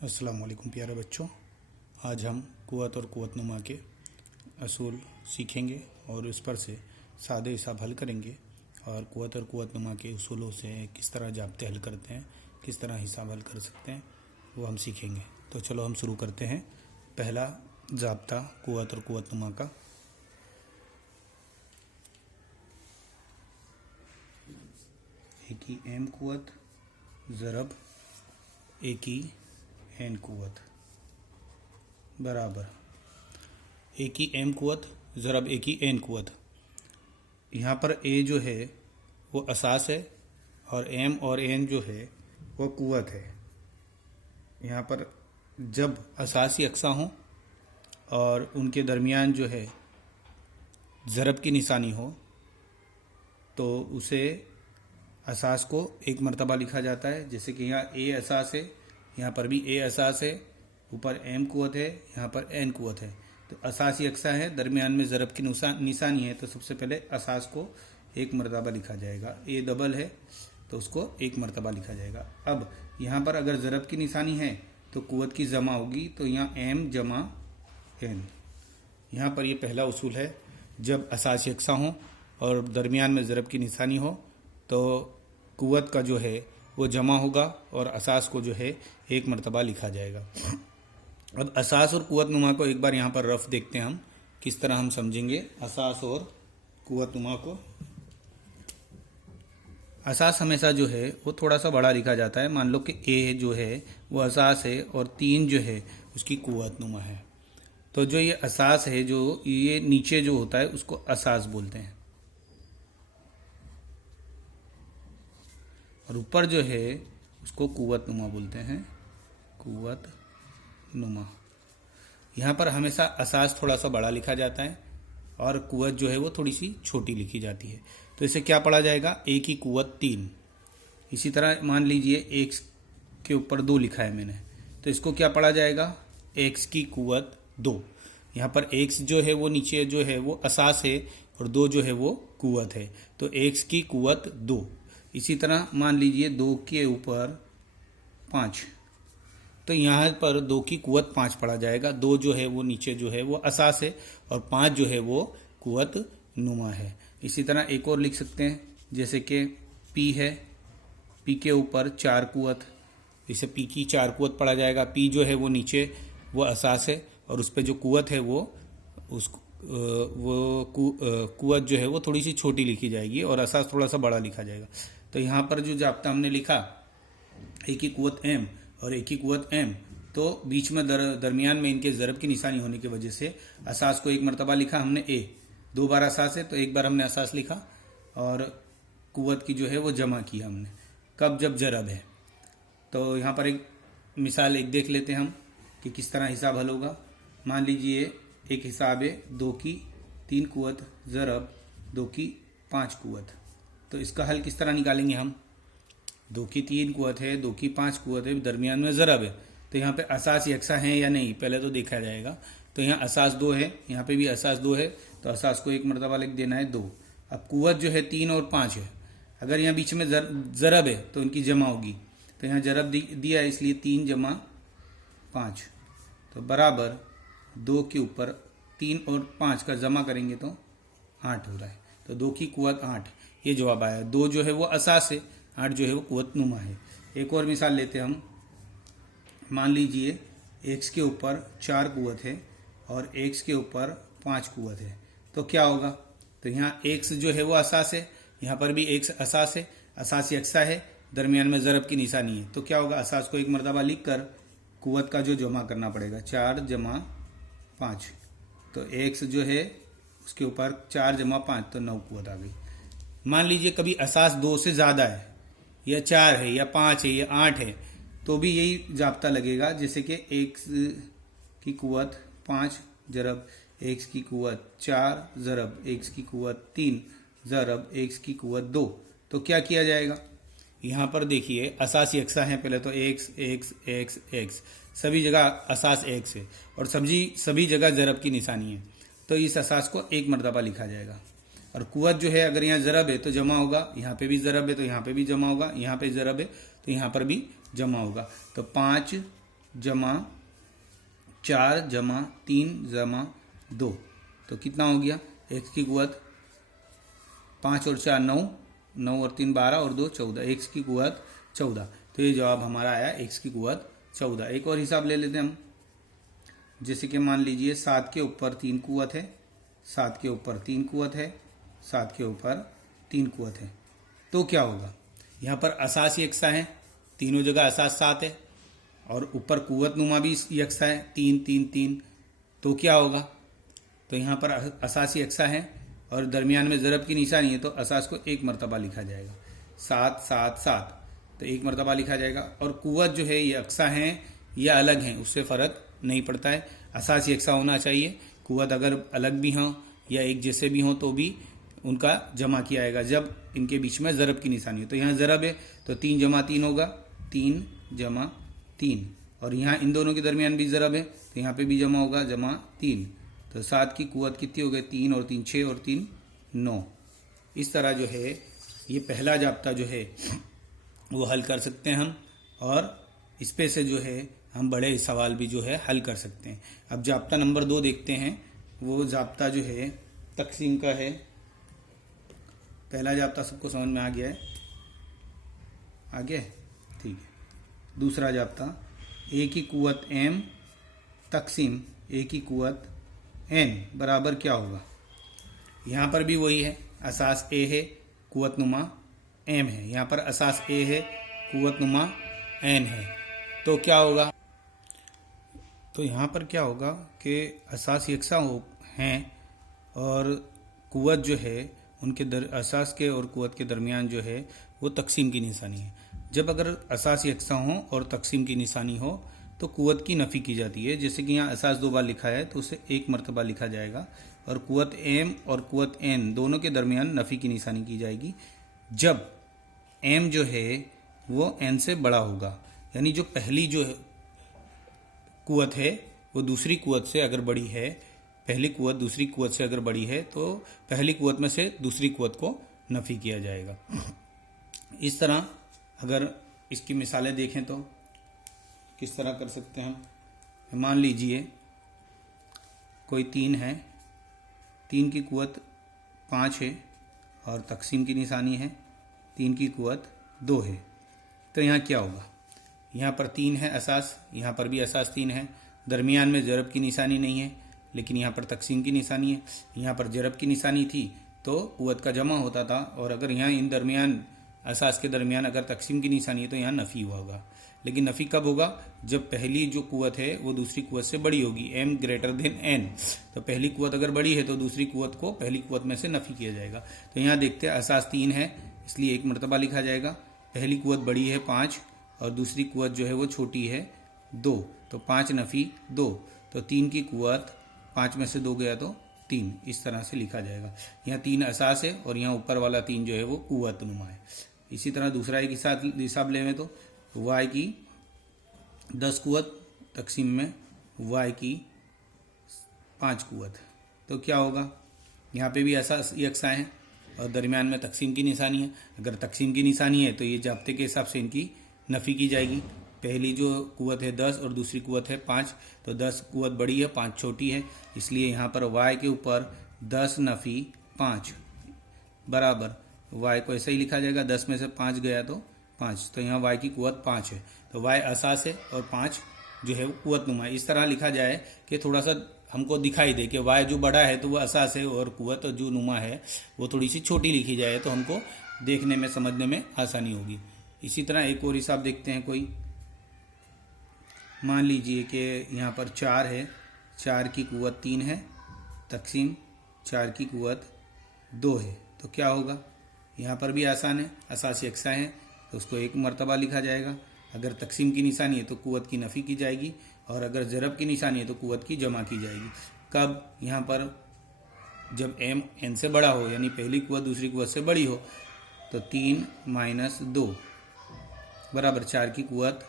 अस्सलाम वालेकुम प्यारे बच्चों। आज हम कुव्वत और कुव्वतनुमा के असूल सीखेंगे और उस पर से सादे हिसाब हल करेंगे और कुव्वत और कुव्वतनुमा के उसूलों से किस तरह जाब्ते हल करते हैं, किस तरह हिसाब हल कर सकते हैं, वो हम सीखेंगे। तो चलो हम शुरू करते हैं। पहला जाब्ता कुव्वत और कुव्वतनुमा का। ए की एम कुव्वत ज़रब ए की एन कुव्वत बराबर ए की एम कुव्वत ज़रब ए की एन कुव्वत। यहाँ पर ए जो है वो असास है और एम और एन जो है वो कुव्वत है। यहाँ पर जब असासी अक्सा हों और उनके दरमियान जो है ज़रब की निशानी हो तो उसे असास को एक मरतबा लिखा जाता है। जैसे कि यहाँ ए असास है, यहाँ पर भी ए असास है, ऊपर एम कुव्वत है, यहाँ पर एन कुव्वत है। तो असासी अक्सा है, दरमियान में ज़रब की निशानी है, तो सबसे पहले असास को एक मरतबा लिखा जाएगा। ए डबल है तो उसको एक मरतबा लिखा जाएगा। अब यहाँ पर अगर ज़रब की निशानी है तो कुव्वत की जमा होगी, तो यहाँ एम जमा एन। यहाँ पर ये पहला उसूल है, जब असासी अक्सा हो और दरमियान में ज़रब की निशानी हो तो कुव्वत का जो है वो जमा होगा और असास को जो है एक मरतबा लिखा जाएगा। अब असास और कुव्वतनुमा को एक बार यहाँ पर रफ देखते हैं हम, किस तरह हम समझेंगे असास और कुव्वतनुमा को। असास हमेशा जो है वो थोड़ा सा बड़ा लिखा जाता है। मान लो कि ए जो है वो असास है और 3 जो है उसकी कुव्वतनुमा है। तो जो ये असास है, जो ये नीचे जो होता है उसको असास बोलते हैं और ऊपर जो है उसको कुव्वतनुमा बोलते हैं, कुव्वतनुमा। यहाँ पर हमेशा असास थोड़ा सा बड़ा लिखा जाता है और कुव्वत जो है वो थोड़ी सी छोटी लिखी जाती है। तो इसे क्या पढ़ा जाएगा, ए की कुव्वत 3। इसी तरह मान लीजिए एक्स के ऊपर 2 लिखा है मैंने, तो इसको क्या पढ़ा जाएगा, एक्स की कुव्वत 2। यहाँ पर एक्स जो है वो नीचे जो है वो असास है और 2 जो है वो कुव्वत है, तो एक्स की कुव्वत 2। इसी तरह मान लीजिए 2 के ऊपर 5, तो यहाँ पर 2 की कुव्वत 5 पढ़ा जाएगा। 2 जो है वो नीचे जो है वो असास है और 5 जो है वो कुव्वतनुमा है। इसी तरह एक और लिख सकते हैं, जैसे कि पी है, पी के ऊपर 4 कुव्वत, इसे पी की 4 कुव्वत पढ़ा जाएगा। पी जो है वो नीचे वो असास है और उस पर जो कुव्वत है वो कुव्वत जो है वो थोड़ी सी छोटी लिखी जाएगी और असास थोड़ा सा बड़ा लिखा जाएगा। तो यहाँ पर जो जाब्ता हमने लिखा ए की कुव्वत एम और ए की कुव्वत एम, तो बीच में दरमियान में इनके ज़रब की निशानी होने की वजह से असास को एक मरतबा लिखा हमने। ए 2 बार असास है तो एक बार हमने असास लिखा और कुव्वत की जो है वो जमा किया हमने, कब, जब ज़रब है। तो यहाँ पर एक मिसाल एक देख लेते हैं हम कि किस तरह हिसाब हल होगा। मान लीजिए एक हिसाब है 2 की 3 कुव्वत ज़रब 2 की 5 कुव्वत। तो इसका हल किस तरह निकालेंगे हम, 2 की 3 कुव्वत है, 2 की 5 कुव्वत है, दरमियान में ज़रब है, तो यहाँ पे असास यकसा है या नहीं पहले तो देखा जाएगा। तो यहाँ असास 2 है, यहाँ पे भी असास 2 है, तो असास को एक मरतबा लिख देना है 2। अब कुव्वत जो है 3 और 5 है, अगर यहाँ बीच में ज़रब है तो इनकी जमा होगी, तो यहाँ ज़रब दिया है इसलिए 3 जमा 5, तो बराबर 2 के ऊपर 3 और 5 का जमा करेंगे तो 8 हो रहा है। तो 2 की कुव्वत 8, ये जवाब आया। 2 जो है वो असास है, 8 जो है वो कुव्वतनुमा है। एक और मिसाल लेते हैं हम। मान लीजिए एक्स के ऊपर 4 कुव्वत है और एक्स के ऊपर 5 कुव्वत है, तो क्या होगा, तो यहाँ एक्स जो है वो असास है, यहाँ पर भी एक्स असास है, असासी अक्सा है, दरमियान में ज़रब की निशानी है, तो क्या होगा, असास को एक मरतबा लिख कर कुव्वत का जो जमा करना पड़ेगा, 4 जमा 5, तो एक्स जो है उसके ऊपर 4 जमा 5, तो 9 कुव्वत आ गई। मान लीजिए कभी असास 2 से ज़्यादा है, या 4 है, या 5 है, या 8 है, तो भी यही जाब्ता लगेगा। जैसे कि एक्स की कुव्वत 5 ज़रब एक्स की कुव्वत 4 ज़रब एक्स की कुव्वत 3 ज़रब एक्स की कुव्वत 2, तो क्या किया जाएगा, यहाँ पर देखिए असासी अक्सा है, पहले तो एक्स एक्स एक्स एक्स, सभी जगह असास एक्स है और सभी जगह ज़रब की निशानी है, तो इस असास को एक मरतबा लिखा जाएगा। और कुव्वत जो है अगर यहाँ ज़रब है तो जमा होगा, यहाँ पे भी ज़रब है तो यहाँ पे भी जमा होगा, यहाँ पे ज़रब है तो यहाँ पर भी जमा होगा। तो 5 जमा 4 जमा 3 जमा 2, तो कितना हो गया? x की कुवत 5 और 4 9, 9 और 3 12 और 2 14, x की कुवत 14। तो ये जवाब हमारा आया x की कुवत 14। एक और हिसाब ले लेते हैं हम। जैसे कि मान लीजिए 7 के ऊपर 3 कुवत है, 7 के ऊपर 3 कुवत है, 7 के ऊपर 3 कुवत है, तो क्या होगा? यहाँ पर असास यकसा है, तीनों जगह असास 7 है, और ऊपर कुवत नुमा भी यकसा है 3 3 3, तो क्या होगा? तो यहाँ पर असास यकसा है और दरमियान में ज़रब की निशानी है, तो असास को एक मरतबा लिखा जाएगा। 7 7 7, तो एक मरतबा लिखा जाएगा। और कुवत जो है ये यकसा हैं या अलग हैं उससे फ़र्क नहीं पड़ता है, असास यकसा होना चाहिए। कुवत अगर अलग भी हों या एक जैसे भी हों तो भी उनका जमा किया जाएगा जब इनके बीच में ज़रब की निशानी हो। तो यहाँ ज़रब है तो 3 जमा 3 होगा, 3 जमा 3, और यहाँ इन दोनों के दरमियान भी ज़रब है तो यहाँ पे भी जमा होगा, जमा 3। तो 7 की कुवत कितनी हो गई? 3 और 3 6 और 3 9। इस तरह जो है ये पहला जाब्ता जो है वो हल कर सकते हैं हम, और इस पे से जो है हम बड़े सवाल भी जो है हल कर सकते हैं। अब जाब्ता नंबर 2 देखते हैं। वो जाब्ता जो है तकसीम का है। पहला जाब्ता सबको समझ में आ गया है? आ गया? ठीक है। दूसरा जाब्ता a की कुवत m तकसीम a की कुवत n बराबर क्या होगा? यहाँ पर भी वही है, असास a है, कुवत नुमा m है। यहाँ पर असास a है, कुवत नुमा n है, तो क्या होगा? तो यहाँ पर क्या होगा कि असास यकसा हैं और कुवत जो है उनके असास के और कुवत के दरमियान जो है वो तकसीम की निशानी है। जब अगर असास यकसा हो और तकसीम की निशानी हो तो कुवत की नफ़ी की जाती है। जैसे कि यहाँ असास 2 बार लिखा है तो उसे एक मरतबा लिखा जाएगा, और कुवत m और कुवत n दोनों के दरमियान नफ़ी की निशानी की जाएगी जब m जो है वो n से बड़ा होगा। यानी जो पहली जो कुवत है वो दूसरी कुवत से अगर बड़ी है, पहली कुवत दूसरी कुवत से अगर बड़ी है तो पहली कुवत में से दूसरी कुवत को नफ़ी किया जाएगा। इस तरह अगर इसकी मिसालें देखें तो किस तरह कर सकते हैं हम? मान लीजिए कोई 3 है, 3 की कुवत 5 है और तकसीम की निशानी है 3 की कुवत 2 है, तो यहाँ क्या होगा? यहाँ पर 3 है असास, यहाँ पर भी असास 3 है, दरमियान में ज़रब की निशानी नहीं है, लेकिन यहाँ पर तकसीम की निशानी है। यहाँ पर ज़रब की निशानी थी तो कुवत का जमा होता था, और अगर यहाँ इन दरमियान असास के दरमियान अगर तकसीम की निशानी है तो यहाँ नफ़ी हुआ होगा। लेकिन नफ़ी कब होगा? जब पहली जो कुवत है वो दूसरी कुवत से बड़ी होगी, m ग्रेटर देन n। तो पहली कुवत अगर बड़ी है तो दूसरी कुवत को पहली कुवत में से नफ़ी किया जाएगा। तो यहाँ देखते हैं असास 3 है इसलिए एक मरतबा लिखा जाएगा, पहली कुवत बड़ी है 5 और दूसरी कुवत जो है वो छोटी है 2, तो 5 नफ़ी 2, तो 3 की कुवत 5 में से 2 गया तो 3, इस तरह से लिखा जाएगा। यहाँ 3 असास है और यहाँ ऊपर वाला 3 जो है वो कुवत नुमा है। इसी तरह दूसरा एक हिसाब लें तो y की 10 कुवत तकसीम में y की 5 कुवत, तो क्या होगा? यहाँ पे भी असास यकसा है और दरमियान में तकसीम की निशानी है। अगर तकसीम की निशानी है तो ये जाब्ते के हिसाब से इनकी नफ़ी की जाएगी। पहली जो कुवत है 10 और दूसरी कुवत है 5, तो 10 कुवत बड़ी है 5 छोटी है, इसलिए यहाँ पर y के ऊपर 10 नफ़ी 5 बराबर y को ऐसे ही लिखा जाएगा, 10 में से 5 गया तो 5, तो यहाँ y की कुवत 5 है, तो y असास है और 5 जो है वो कुवत नुमा है। इस तरह लिखा जाए कि थोड़ा सा हमको दिखाई दे कि y जो बड़ा है तो वो असास है और कुवत जो नुमा है वो थोड़ी सी छोटी लिखी जाए तो हमको देखने में समझने में आसानी होगी। इसी तरह एक और हिसाब देखते हैं। कोई मान लीजिए कि यहाँ पर 4 है, 4 की कुवत 3 है तकसीम 4 की कुवत 2 है, तो क्या होगा? यहाँ पर भी आसान है, असास यकसा है तो उसको एक मरतबा लिखा जाएगा। अगर तकसीम की निशानी है तो कुवत की नफ़ी की जाएगी, और अगर ज़रब की निशानी है तो कुवत की जमा की जाएगी। कब? यहाँ पर जब m n से बड़ा हो, यानी पहली कुवत दूसरी कुवत से बड़ी हो, तो 3 - 2 बराबर 4 की कुवत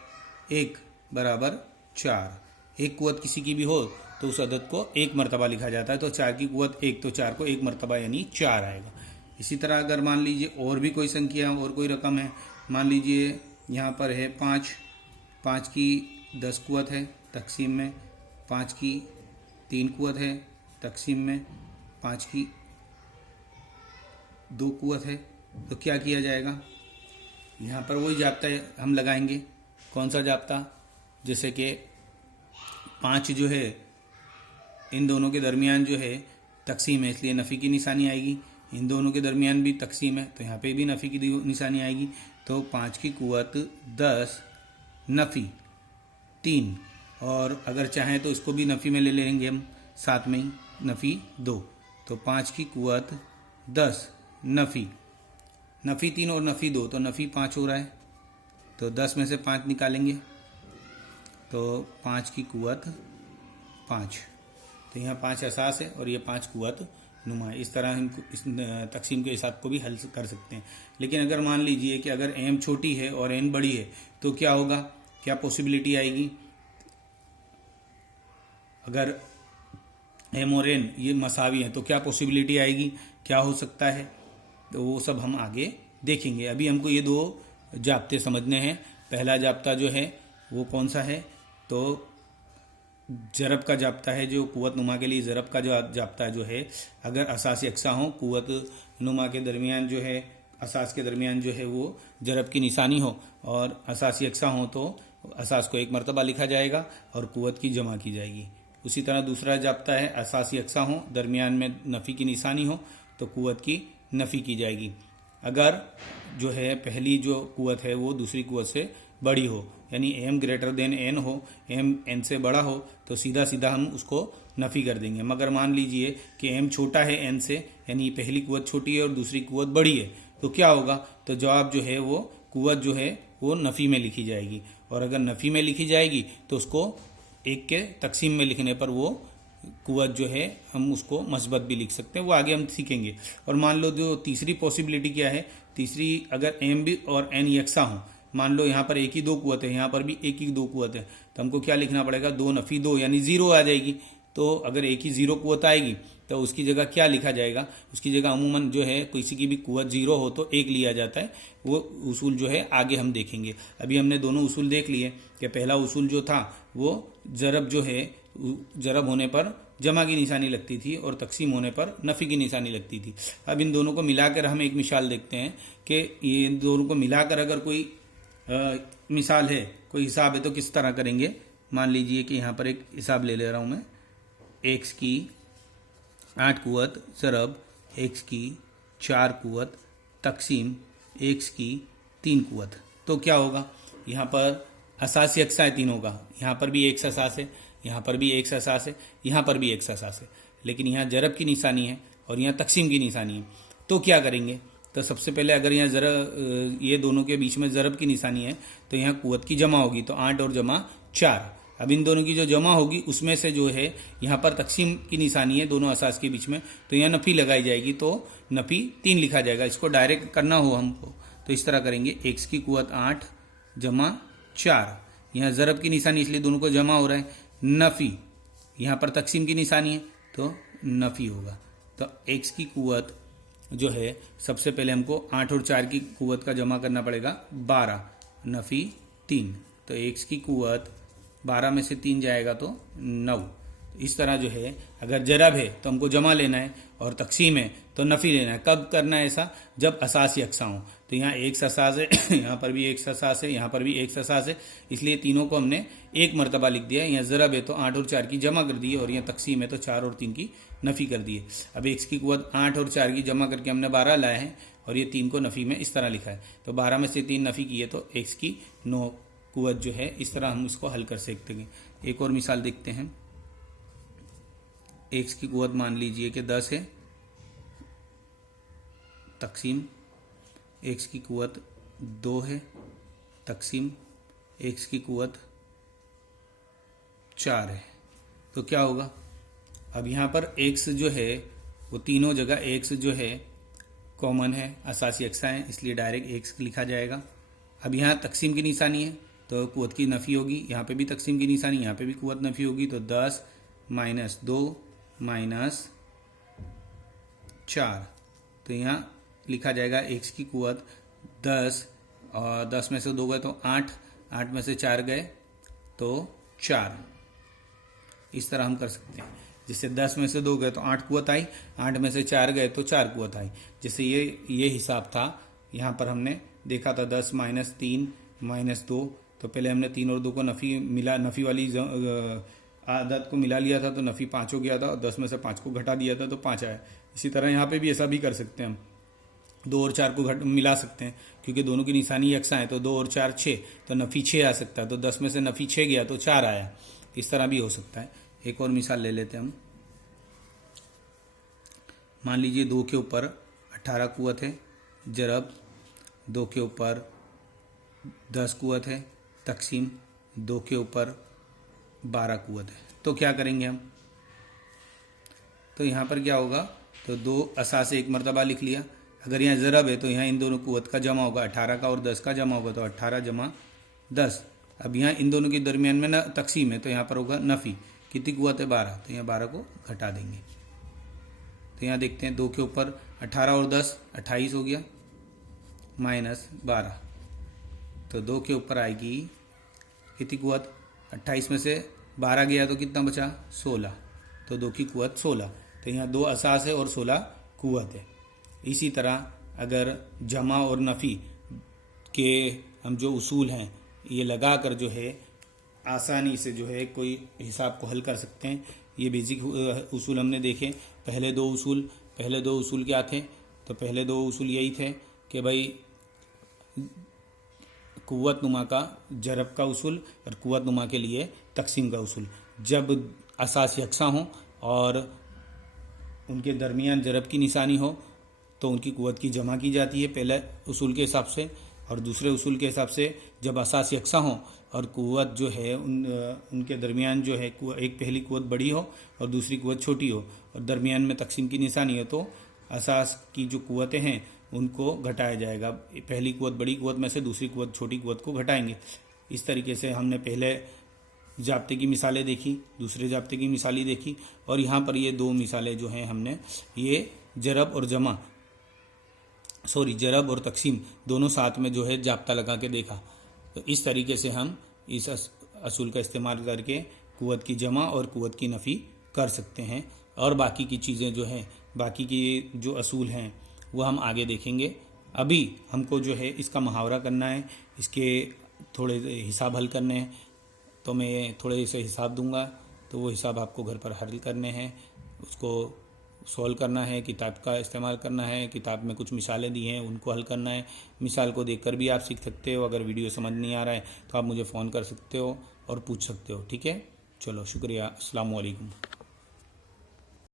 1 बराबर 4। एक कुवत किसी की भी हो तो उस अदद को एक मरतबा लिखा जाता है, तो 4 की कुवत 1 तो 4 को एक मरतबा यानी 4 आएगा। इसी तरह अगर मान लीजिए और भी कोई संख्या और कोई रकम है, मान लीजिए यहाँ पर है 5 की 10 कुवत है तकसीम में 5 की 3 कुवत है, तकसीम में 5 की 2 कुवत है। तो क्या किया जाएगा, यहाँ पर वही जाब्ता हम लगाएंगे। कौन सा जाब्ता, जैसे कि 5 जो है इन दोनों के दरमियान जो है तकसीम है, इसलिए नफ़ी की निशानी आएगी। इन दोनों के दरमियान भी तकसीम है, तो यहाँ पे भी नफ़ी की निशानी आएगी। तो 5 की कुवत 10, नफ़ी 3, और अगर चाहें तो इसको भी नफ़ी में ले लेंगे हम साथ में ही, नफ़ी 2। तो 5 की कुवत 10, नफ़ी 3 और नफ़ी 2, तो नफ़ी 5 हो रहा है। तो 10 में से 5 निकालेंगे तो 5 की कुवत 5। तो यहाँ 5 असास है और ये 5 कुवत नुमा है। इस तरह हम इस तकसीम के हिसाब को भी हल कर सकते हैं। लेकिन अगर मान लीजिए कि अगर एम छोटी है और एन बड़ी है तो क्या होगा, क्या पॉसिबिलिटी आएगी। अगर एम और एन ये मसावी हैं तो क्या पॉसिबिलिटी आएगी, क्या हो सकता है, तो वो सब हम आगे देखेंगे। अभी हमको ये 2 जाब्ते समझने हैं। पहला जाब्ता जो है वो कौन सा है, तो ज़रब का जाब्ता है, जो कुवत नुमा के लिए ज़रब का जो जाब्ता जो है, अगर असास यकसा हो, कुवत नुमा के दरमियान जो है, असास के दरमियान जो है वो ज़रब की निशानी हो और असास यकसा हो तो असास को 1 मरतबा लिखा जाएगा और कुवत की जमा की जाएगी। उसी तरह दूसरा जाब्ता है, असास यकसा हो, दरमियान में नफ़ी की निशानी हो तो कुवत की नफ़ी की जाएगी। अगर जो है पहली जो कुवत है वो दूसरी कुवत से बड़ी हो, यानी एम ग्रेटर देन एन हो, एम एन से बड़ा हो, तो सीधा सीधा हम उसको नफ़ी कर देंगे। मगर मान लीजिए कि एम छोटा है एन से, यानी पहली कुवत छोटी है और दूसरी कुवत बड़ी है, तो क्या होगा, तो जवाब जो है वो कुवत जो है वो नफ़ी में लिखी जाएगी। और अगर नफ़ी में लिखी जाएगी तो उसको 1 के तकसीम में लिखने पर वो कुवत जो है हम उसको मस्बत भी लिख सकते हैं, वो आगे हम सीखेंगे। और मान लो जो तीसरी पॉसिबिलिटी क्या है, तीसरी अगर एम भी और एन यकसा हो, मान लो यहाँ पर 1 ही 2 कुवत है, यहाँ पर भी 1 ही 2 कुवत है, तो हमको क्या लिखना पड़ेगा, 2 नफ़ी 2 यानी 0 आ जाएगी। तो अगर 1 ही 0 कुवत आएगी तो उसकी जगह क्या लिखा जाएगा, उसकी जगह अमूमन जो है किसी की भी कुवत 0 हो तो 1 लिया जाता है। वो उसूल जो है आगे हम देखेंगे। अभी हमने दोनों उसूल देख लिए कि पहला उसूल जो था वो ज़रब जो है, ज़रब होने पर जमा की निशानी लगती थी और तकसीम होने पर नफ़ी की निशानी लगती थी। अब इन दोनों को मिलाकर हम एक मिसाल देखते हैं कि ये इन दोनों को मिलाकर अगर कोई मिसाल है, कोई हिसाब है, तो किस तरह करेंगे। मान लीजिए कि यहाँ पर एक हिसाब ले ले रहा हूँ मैं, x की 8 कुवत ज़रब x की 4 कुवत तकसीम x की 3 कुवत। तो क्या होगा, यहाँ पर असास यकसा है तीनों का, यहाँ पर भी एक असास है, यहाँ पर भी एक असास है, यहाँ पर भी एक असास है, लेकिन यहाँ ज़रब की निशानी है और यहाँ तकसीम की निशानी है। तो क्या करेंगे, तो सबसे पहले अगर यहाँ ज़रब, ये दोनों के बीच में ज़रब की निशानी है तो यहाँ कुवत की जमा होगी, तो 8 और जमा 4। अब इन दोनों की जो जमा होगी उसमें से जो है यहाँ पर तकसीम की निशानी है दोनों असास के बीच में, तो यहाँ नफ़ी लगाई जाएगी, तो नफ़ी 3 लिखा जाएगा। इसको डायरेक्ट करना हो हमको तो इस तरह करेंगे, x की कुवत 8 जमा 4, यहाँ ज़रब की निशानी इसलिए दोनों को जमा हो रहा है, नफ़ी यहाँ पर तकसीम की निशानी है तो नफ़ी होगा। तो x की कुवत जो है सबसे पहले हमको 8 और 4 की कुवत का जमा करना पड़ेगा 12, नफ़ी 3, तो x की कुवत 12 में से 3 जाएगा तो 9। इस तरह जो है अगर ज़रब है तो हमको जमा लेना है और तकसीम है तो नफ़ी लेना है। कब करना है ऐसा, जब असास यकसा हो। तो यहाँ एक असास है, यहाँ पर भी एक असास है, यहाँ पर भी एक असास है, इसलिए तीनों को हमने 1 मरतबा लिख दिया। यहाँ ज़रब है तो 8 और 4 की जमा कर दी और यहाँ तकसीम है तो 4 और 3 की नफ़ी कर दी है। अब x की कुवत 8 और 4 की जमा करके हमने 12 लाए हैं और ये 3 को नफ़ी में इस तरह लिखा है, तो 12 में से 3 नफ़ी की है तो x की 9 कुवत जो है, इस तरह हम इसको हल कर सकते हैं। एक और मिसाल देखते हैं। x की कुवत मान लीजिए कि 10 है, तकसीम x की कुवत 2 है, तकसीम x की कुवत 4 है। तो क्या होगा, अब यहाँ पर x जो है वो तीनों जगह x जो है कॉमन है, असासी यकसा है, इसलिए डायरेक्ट x लिखा जाएगा। अब यहाँ तकसीम की निशानी है तो कुवत की नफ़ी होगी, यहाँ पे भी तकसीम की निशानी, यहाँ पे भी कुवत नफ़ी होगी, तो 10 माइनस 2 माइनस 4, तो यहाँ लिखा जाएगा x की कुवत 10 और 10 में से 2 गए तो 8, 8 में से 4 गए तो 4। इस तरह हम कर सकते हैं। जैसे 10 में से 2 गए तो 8 कुवत आई, 8 में से 4 गए तो 4 कुवत आई। जैसे ये हिसाब था, यहाँ पर हमने देखा था 10 - 3 - 2, तो पहले हमने 3 और 2 को नफ़ी वाली आदत को मिला लिया था तो नफ़ी 5 हो गया था, और 10 में से 5 को घटा दिया था तो 5 आया। इसी तरह यहाँ पे भी ऐसा भी कर सकते हैं हम, 2 और 4 को मिला सकते हैं, क्योंकि दोनों की निशानी यकसा है, तो 2 और 4 6, तो नफ़ी 6 आ सकता है। तो 10 में से नफ़ी 6 गया तो 4 आया। इस तरह भी हो सकता है। एक और मिसाल ले लेते हैं हम। मान लीजिए 2 के ऊपर 18 कुवत है, जरब 2 के ऊपर 10 कुवत है, तकसीम 2 के ऊपर 12 कुवत है। तो क्या करेंगे हम? तो यहाँ पर क्या होगा, तो 2 असा से 1 मरतबा लिख लिया। अगर यहाँ ज़रब है तो यहाँ इन दोनों कुवत का जमा होगा, 18 का और 10 का जमा होगा, तो 18 जमा 10। अब यहाँ इन दोनों के दरमियान में ना तकसीम है, तो यहाँ पर होगा नफ़ी। कितनी कुवत है? 12, तो यहाँ 12 को घटा देंगे। तो यहाँ देखते हैं 2 के ऊपर 18 और 10 28 हो गया, माइनस 12, तो 2 के ऊपर आएगी कितनी कुवत? 28 में से 12 गया तो कितना बचा? 16, तो 2 की कुवत 16। तो यहाँ 2 असास है और 16 कुवत है। इसी तरह अगर जमा और नफ़ी के हम जो उसूल हैं ये लगाकर जो है आसानी से जो है कोई हिसाब को हल कर सकते हैं। ये बेसिक उसूल हमने देखे। पहले दो उसूल क्या थे? तो पहले 2 उसूल यही थे कि भाई कुव्वत नुमा का जरब का उसूल और कुव्वत नुमा के लिए तकसीम का उसूल। जब असास यकसा हो और उनके दरमियान जरब की निशानी हो तो उनकी कुव्वत की जमा की जाती है पहले उसूल के हिसाब से, और दूसरे उसूल के हिसाब से जब असास यकसा हो और कुव्वत जो है उनके दरमियान जो है एक पहली कुव्वत बड़ी हो और दूसरी कुव्वत छोटी हो और दरमियान में तकसीम की निशानी हो, तो असास की जो कुव्वतें हैं उनको घटाया जाएगा। पहली कुव्वत बड़ी कुव्वत में से दूसरी कुव्वत छोटी कुव्वत को घटाएंगे। इस तरीके से हमने पहले जाब्ते की मिसालें देखी, दूसरे जाब्ते की मिसालें देखी, और यहाँ पर ये 2 मिसालें जो हैं हमने ये जरब और तकसीम दोनों साथ में जो है जाब्ता लगा के देखा। तो इस तरीके से हम इस असूल का इस्तेमाल करके कुव्वत की जमा और कुव्वत की नफ़ी कर सकते हैं। और बाकी की चीज़ें जो हैं, बाकी की जो असूल हैं वो हम आगे देखेंगे। अभी हमको जो है इसका मुहावरा करना है, इसके थोड़े हिसाब हल करने हैं। तो मैं थोड़े से हिसाब दूंगा, तो वो हिसाब आपको घर पर हल करने हैं, उसको सॉल्व करना है, किताब का इस्तेमाल करना है। किताब में कुछ मिसालें दी हैं उनको हल करना है। मिसाल को देखकर भी आप सीख सकते हो। अगर वीडियो समझ नहीं आ रहा है तो आप मुझे फ़ोन कर सकते हो और पूछ सकते हो। ठीक है, चलो शुक्रिया। अस्सलाम वालेकुम।